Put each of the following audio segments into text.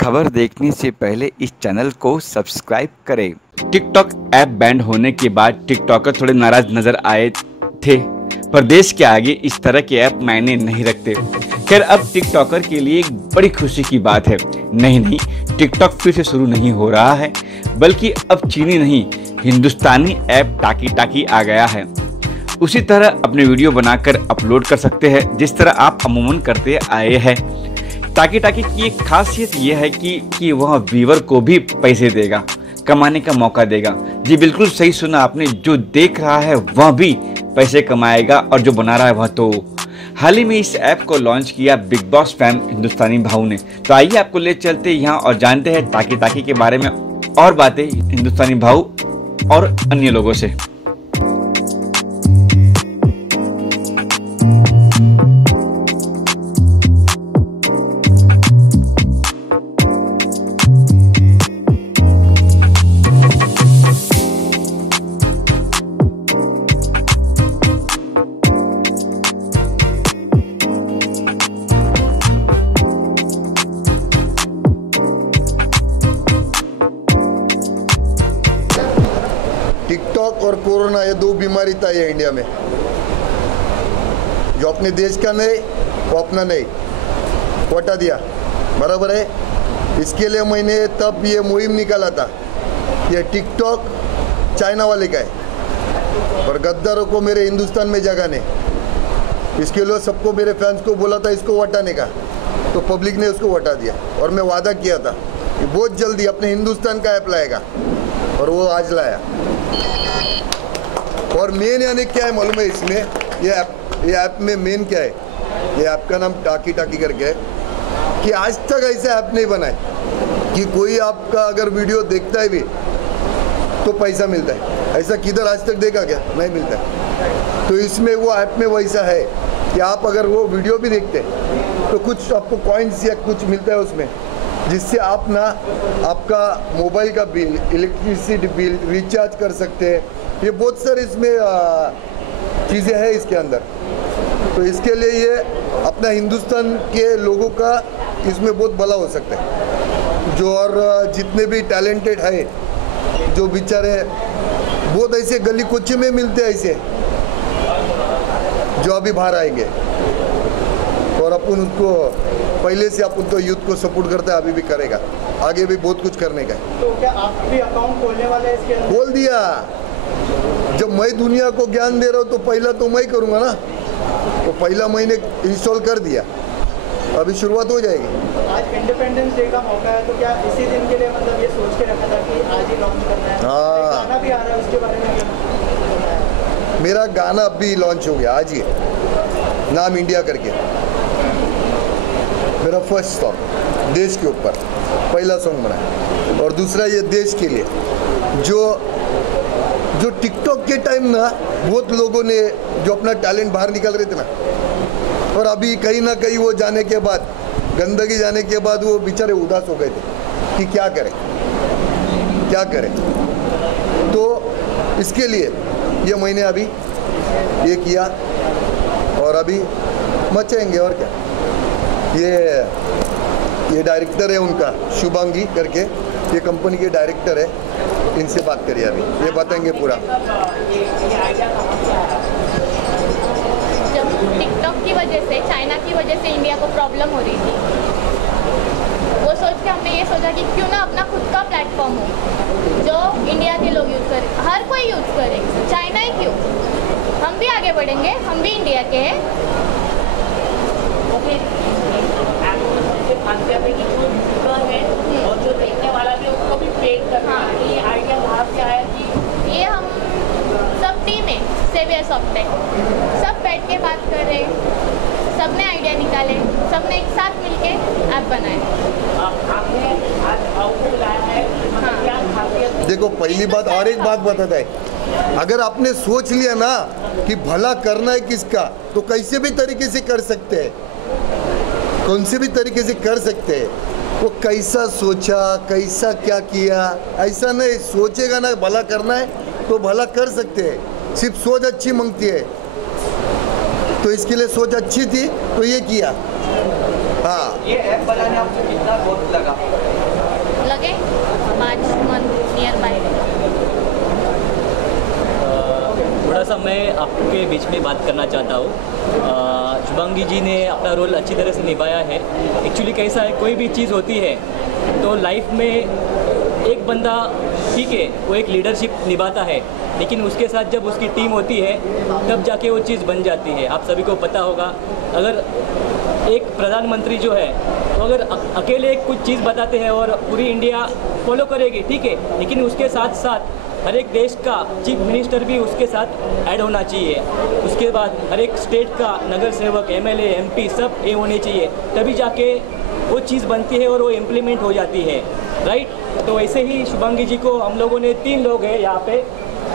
खबर देखने से पहले इस चैनल को सब्सक्राइब करें। टिकटॉक ऐप बैंड होने के बाद टिकटॉकर थोड़े नाराज नजर आए थे, पर देश के आगे इस तरह के ऐप मायने नहीं रखते। खैर, अब टिकटॉकर के लिए एक बड़ी खुशी की बात है। नहीं, टिकटॉक फिर से शुरू नहीं हो रहा है, बल्कि अब चीनी नहीं हिंदुस्तानी ऐप टाकी टाकी आ गया है। उसी तरह अपने वीडियो बनाकर अपलोड कर सकते हैं जिस तरह आप अमूमन करते आए हैं। टाकी टाकी की एक खासियत यह है कि वह व्यूअर को भी पैसे देगा, कमाने का मौका देगा। जी बिल्कुल सही सुना आपने, जो देख रहा है वह भी पैसे कमाएगा और जो बना रहा है वह तो। हाल ही में इस ऐप को लॉन्च किया बिग बॉस फैन हिंदुस्तानी भाऊ ने। तो आइए आपको ले चलते यहाँ और जानते हैं टाकी टाकी के बारे में और बातें हिंदुस्तानी भाऊ और अन्य लोगों से। टिकटॉक और कोरोना, ये दो बीमारी था ये इंडिया में। जो अपने देश का नहीं वो अपना नहीं, कोटा दिया, बराबर है। इसके लिए मैंने तब ये मुहिम निकाला था। ये टिकटॉक चाइना वाले का है और गद्दारों को मेरे हिंदुस्तान में जगह नहीं। इसके लिए सबको, मेरे फैंस को बोला था इसको हटाने का, तो पब्लिक ने उसको हटा दिया। और मैं वादा किया था कि बहुत जल्दी अपने हिंदुस्तान का ऐप लाएगा, और वो आज लाया। और मेन यानी क्या है मालूम है इसमें? ये ऐप में मेन क्या है? ये ऐप का नाम टाकी टाकी करके है। कि आज तक ऐसा ऐप नहीं बना है कि कोई आपका अगर वीडियो देखता है भी तो पैसा मिलता है। ऐसा किधर आज तक देखा क्या? नहीं मिलता है। तो इसमें वो ऐप में वैसा है कि आप अगर वो वीडियो भी देखते हैं तो कुछ आपको कॉइन्स या कुछ मिलता है उसमें, जिससे आप ना आपका मोबाइल का बिल, इलेक्ट्रिसिटी बिल रिचार्ज कर सकते हैं। ये बहुत सारे इसमें चीज़ें हैं इसके अंदर। तो इसके लिए ये अपना हिंदुस्तान के लोगों का इसमें बहुत भला हो सकता है। जो और जितने भी टैलेंटेड है, जो बेचारे बहुत ऐसे गली कुचे में मिलते हैं ऐसे, जो अभी बाहर आएंगे, और अपन उनको पहले से अपन तो यूथ को सपोर्ट करता है, अभी भी करेगा, आगे भी बहुत कुछ करने का है। तो क्या आप भी अकाउंट खोलने वाले हैं इसके अंदर? खोल दिया। जब मैं दुनिया को ज्ञान दे रहा हूँ तो पहला तो मैं करूँगा ना, तो पहला मैंने इंस्टॉल कर दिया, अभी शुरुआत हो जाएगी। आज इंडिपेंडेंस डे का मौका है, तो क्या इसी दिन के लिए मतलब ये सोच के रखा था कि आज ही लॉन्च करना है? हाँ, गाना भी आ रहा है, उसके बारे में क्या? मेरा गाना अभी लॉन्च हो गया आज ही, नाम इंडिया करके। मेरा फर्स्ट सॉन्ग देश के ऊपर पहला सॉन्ग बना है। और दूसरा ये देश के लिए, जो टिकटॉक के टाइम ना बहुत लोगों ने जो अपना टैलेंट बाहर निकल रहे थे ना, और अभी कहीं ना कहीं वो जाने के बाद, गंदगी जाने के बाद वो बेचारे उदास हो गए थे कि क्या करें। तो इसके लिए ये मैंने अभी ये किया, और अभी मचेंगे। और क्या, ये डायरेक्टर है उनका, शुभांगी करके, ये कंपनी के डायरेक्टर है, इनसे बात करिए, अभी ये बताएंगे पूरा। जब टिकटॉक की वजह से, चाइना की वजह से इंडिया को प्रॉब्लम हो रही थी, वो सोच के हमने ये सोचा कि क्यों ना अपना खुद का प्लेटफॉर्म हो जो इंडिया के लोग यूज़ करें, हर कोई यूज़ करे, चाइना ही क्यों। हम भी आगे बढ़ेंगे, हम भी इंडिया के हैं। और जो देखने वाला भी उसको भी पेड करना है। ये आइडिया बाहर से आया कि ये हम सब टीम है, सेवियर सॉफ्टटेक, सब बैठ के बात कर रहे, सबने आइडिया निकाले, सबने एक साथ मिलके ऐप बनाए। आपने आज आउटपुट लाया है, मतलब क्या खासियत? देखो, पहली बात और एक बात बताता है, अगर आपने सोच लिया ना कि भला करना है किसका, तो कैसे भी तरीके से कर सकते हैं, कौन से भी तरीके से कर सकते हैं। वो कैसा सोचा, कैसा क्या किया, ऐसा नहीं सोचेगा ना भला करना है तो भला कर सकते हैं। सिर्फ सोच अच्छी मांगती है, तो इसके लिए सोच अच्छी थी तो ये किया। हाँ, ये ऐप बनाने आपको कितना वक्त लगा? लगे 5 मंथ नियर बाय। थोड़ा सा मैं आपके बीच में बात करना चाहता हूँ। शुभांगी जी ने अपना रोल अच्छी तरह से निभाया है। एक्चुअली कैसा है, कोई भी चीज़ होती है तो लाइफ में एक बंदा ठीक है वो एक लीडरशिप निभाता है, लेकिन उसके साथ जब उसकी टीम होती है तब जाके वो चीज़ बन जाती है। आप सभी को पता होगा, अगर एक प्रधानमंत्री जो है वो अगर अकेले कुछ चीज़ बताते हैं और पूरी इंडिया फॉलो करेगी ठीक है, लेकिन उसके साथ साथ हर एक देश का चीफ मिनिस्टर भी उसके साथ ऐड होना चाहिए। उसके बाद हर एक स्टेट का नगर सेवक, MLA, MP सब ये होने चाहिए, तभी जाके वो चीज़ बनती है और वो इम्प्लीमेंट हो जाती है, राइट। तो ऐसे ही शुभांगी जी को हम लोगों ने 3 लोग हैं यहाँ पे,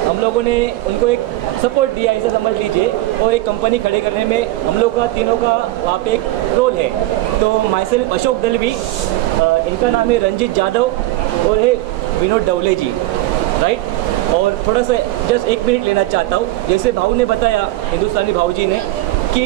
हम लोगों ने उनको एक सपोर्ट दिया ऐसा समझ लीजिए, और एक कंपनी खड़े करने में हम लोग का तीनों का वहाँ पे एक रोल है। तो माइसेल्फ अशोक दलवी, इनका नाम है रंजीत यादव, और है विनोद डवले जी, राइट। और थोड़ा सा जस्ट 1 मिनट लेना चाहता हूँ। जैसे भाऊ ने बताया, हिंदुस्तानी भाऊ जी ने, कि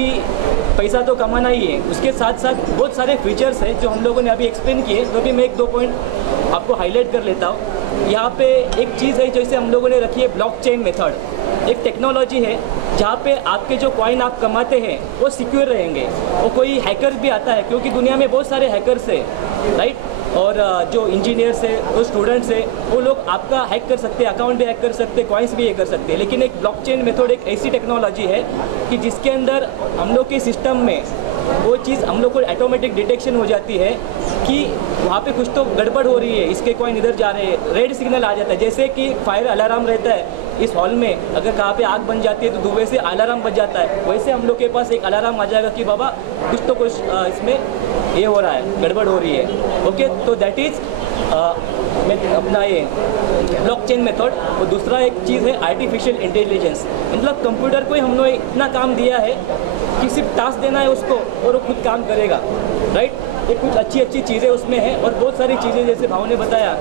पैसा तो कमाना ही है, उसके साथ साथ बहुत सारे फीचर्स हैं जो हम लोगों ने अभी एक्सप्लेन किए, तो भी मैं 1-2 पॉइंट आपको हाईलाइट कर लेता हूँ। यहाँ पे एक चीज़ है जैसे हम लोगों ने रखी है ब्लॉकचेन मेथड। एक टेक्नोलॉजी है जहाँ पे आपके जो कॉइन आप कमाते हैं वो सिक्योर रहेंगे, वो कोई हैकर भी आता है, क्योंकि दुनिया में बहुत सारे हैकर्स हैं, राइट। और जो इंजीनियर्स है, जो स्टूडेंट्स है, वो लोग आपका हैक कर सकते हैं, अकाउंट भी हैक कर सकते हैं, कॉइन्स भी हैक कर सकते हैं। लेकिन एक ब्लॉकचेन मेथड एक ऐसी टेक्नोलॉजी है कि जिसके अंदर हम लोग के सिस्टम में वो चीज़ हम लोग को ऑटोमेटिक डिटेक्शन हो जाती है कि वहाँ पे कुछ तो गड़बड़ हो रही है, इसके कॉइन इधर जा रहे हैं, रेड सिग्नल आ जाता है। जैसे कि फायर अलार्म रहता है इस हॉल में, अगर कहाँ पे आग बन जाती है तो धुएं से अलार्म बज जाता है, वैसे हम लोग के पास एक अलार्म आ जाएगा कि बाबा कुछ तो कुछ इसमें ये हो रहा है, गड़बड़ हो रही है। ओके, तो दैट इज़ अपना ये ब्लॉकचेन मेथड। और दूसरा एक चीज़ है आर्टिफिशियल इंटेलिजेंस, मतलब कंप्यूटर को ही हम लोग इतना काम दिया है कि सिर्फ टास्क देना है उसको और वो खुद काम करेगा, राइट। ये कुछ अच्छी अच्छी चीज़ें उसमें हैं, और बहुत सारी चीज़ें जैसे भाव ने बताया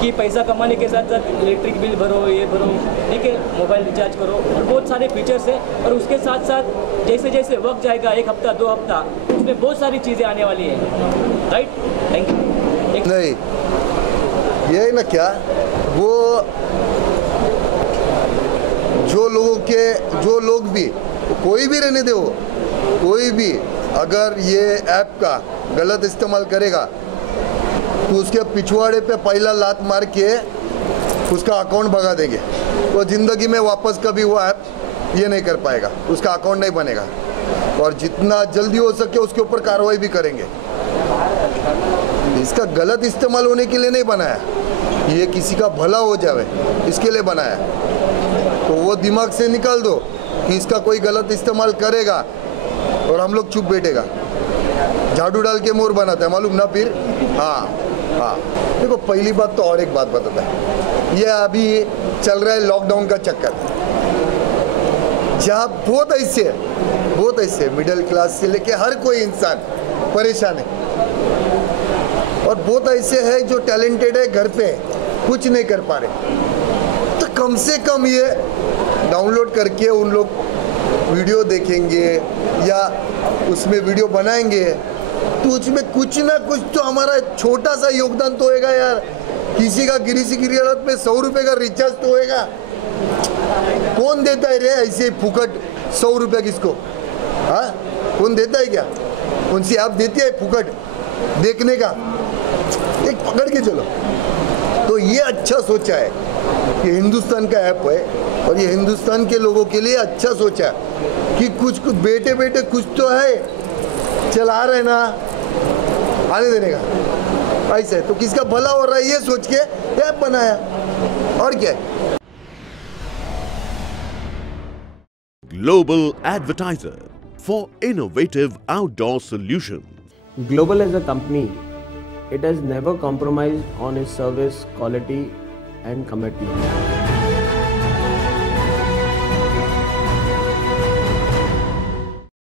कि पैसा कमाने के साथ साथ इलेक्ट्रिक बिल भरो, ये भरो, ठीक है, मोबाइल रिचार्ज करो, और बहुत सारे फीचर्स हैं। और उसके साथ साथ जैसे जैसे वक्त जाएगा, 1 हफ्ता 2 हफ्ता, उसमें बहुत सारी चीज़ें आने वाली हैं, राइट। Thank you. नहीं, ये ना क्या, वो जो लोग भी, कोई भी रहने दे, वो कोई भी अगर ये ऐप का गलत इस्तेमाल करेगा तो उसके पिछवाड़े पे पहला लात मार के उसका अकाउंट भगा देंगे। वो ज़िंदगी में वापस कभी वो ऐप ये नहीं कर पाएगा, उसका अकाउंट नहीं बनेगा, और जितना जल्दी हो सके उसके ऊपर कार्रवाई भी करेंगे। इसका गलत इस्तेमाल होने के लिए नहीं बनाया, ये किसी का भला हो जाए इसके लिए बनाया। तो वो दिमाग से निकाल दो कि इसका कोई गलत इस्तेमाल करेगा और हम लोग चुप बैठेगा। झाड़ू डाल के मोर बनाता है, मालूम ना फिर। हाँ, देखो पहली बात तो और एक बात बताता है, ये अभी चल रहा है लॉकडाउन का चक्कर, जहाँ बहुत ऐसे मिडिल क्लास से लेके हर कोई इंसान परेशान है, और बहुत ऐसे है जो टैलेंटेड है, घर पे कुछ नहीं कर पा रहे। तो कम से कम ये डाउनलोड करके उन लोग वीडियो देखेंगे या उसमें वीडियो बनाएंगे, तो उसमें कुछ ना कुछ तो हमारा छोटा सा योगदान तो होएगा यार। किसी का किसी की हालत में 100 रुपये का रिचार्ज तो होएगा। कौन देता है रे ऐसे फुकट 100 रुपये किसको? हाँ, कौन देता है क्या? कौन सी ऐप देती है फुकट देखने का? एक पकड़ के चलो। तो ये अच्छा सोचा है कि हिंदुस्तान का ऐप है, और ये हिंदुस्तान के लोगों के लिए अच्छा सोचा है कि कुछ बैठे बैठे कुछ तो है चला रहे ना, आने देने का ऐसा है, तो किसका भला हो रहा है ये सोच के ऐप बनाया, और क्या है। Global advertiser for innovative outdoor solutions. Global as a company, it has never compromised on its service quality and commitment.